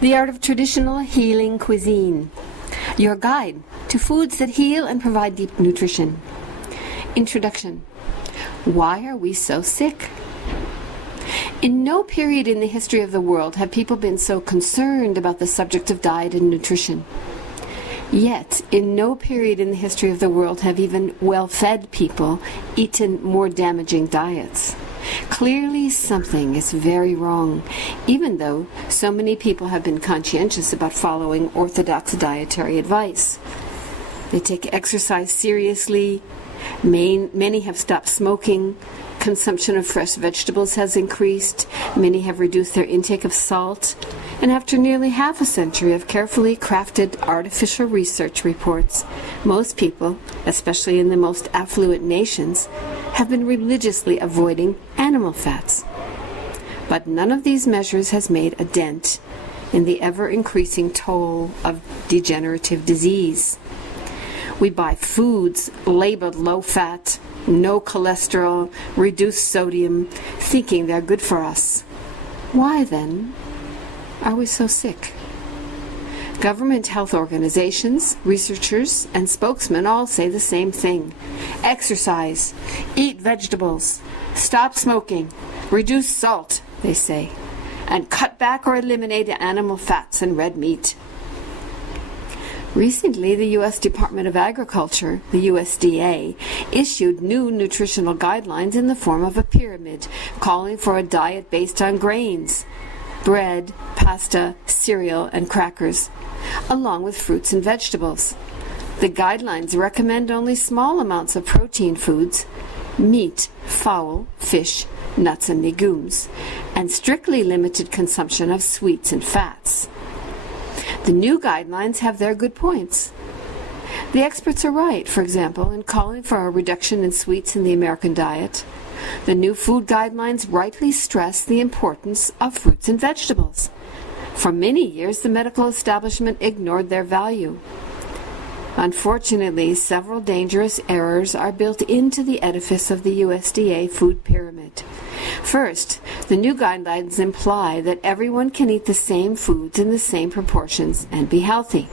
The Art of Traditional Healing Cuisine, your guide to foods that heal and provide deep nutrition. Introduction. Why are we so sick? In no period in the history of the world have people been so concerned about the subject of diet and nutrition. Yet, in no period in the history of the world have even well-fed people eaten more damaging diets. Clearly something is very wrong, even though so many people have been conscientious about following orthodox dietary advice. They take exercise seriously, many have stopped smoking, consumption of fresh vegetables has increased, many have reduced their intake of salt, and after nearly half a century of carefully crafted artificial research reports, most people, especially in the most affluent nations, have been religiously avoiding animal fats. But none of these measures has made a dent in the ever-increasing toll of degenerative disease. We buy foods labeled low-fat, no cholesterol, reduced sodium, thinking they're good for us. Why, then, are we so sick? Government health organizations, researchers, and spokesmen all say the same thing. Exercise, eat vegetables, stop smoking, reduce salt, they say, and cut back or eliminate animal fats and red meat. Recently, the U.S. Department of Agriculture, the USDA, issued new nutritional guidelines in the form of a pyramid, calling for a diet based on grains, bread, pasta, cereal, and crackers, along with fruits and vegetables. The guidelines recommend only small amounts of protein foods, meat, fowl, fish, nuts, and legumes, and strictly limited consumption of sweets and fats. The new guidelines have their good points. The experts are right, for example, in calling for a reduction in sweets in the American diet. The new food guidelines rightly stress the importance of fruits and vegetables. For many years, the medical establishment ignored their value. Unfortunately, several dangerous errors are built into the edifice of the USDA food pyramid. First, the new guidelines imply that everyone can eat the same foods in the same proportions and be healthy.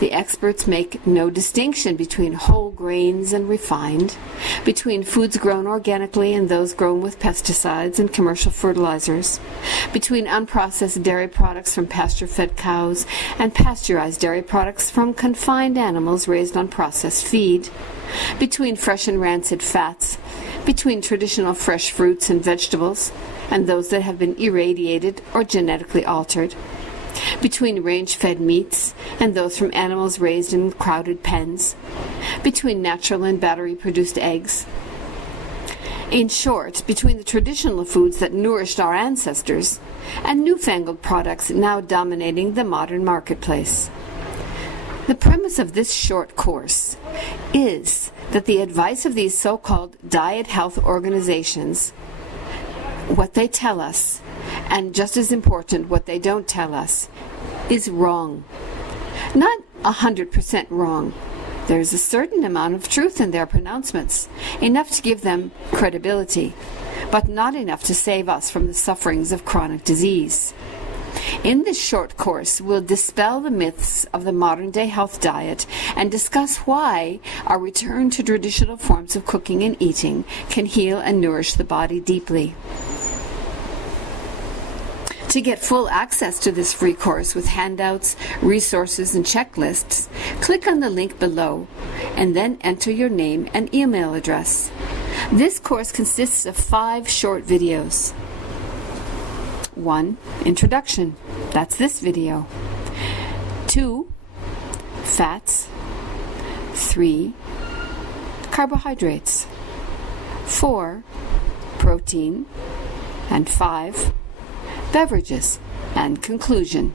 The experts make no distinction between whole grains and refined, between foods grown organically and those grown with pesticides and commercial fertilizers, between unprocessed dairy products from pasture-fed cows and pasteurized dairy products from confined animals raised on processed feed, between fresh and rancid fats, between traditional fresh fruits and vegetables and those that have been irradiated or genetically altered, between range-fed meats and those from animals raised in crowded pens, between natural and battery-produced eggs. In short, between the traditional foods that nourished our ancestors and newfangled products now dominating the modern marketplace. The premise of this short course is that the advice of these so-called diet health organizations, what they tell us, and just as important, what they don't tell us, is wrong. Not 100% wrong. There's a certain amount of truth in their pronouncements, enough to give them credibility, but not enough to save us from the sufferings of chronic disease. In this short course, we'll dispel the myths of the modern-day health diet and discuss why our return to traditional forms of cooking and eating can heal and nourish the body deeply. To get full access to this free course with handouts, resources, and checklists, click on the link below and then enter your name and email address. This course consists of 5 short videos. 1. Introduction. That's this video. 2. Fats. 3. Carbohydrates. 4. Protein. And 5. Beverages. And conclusion.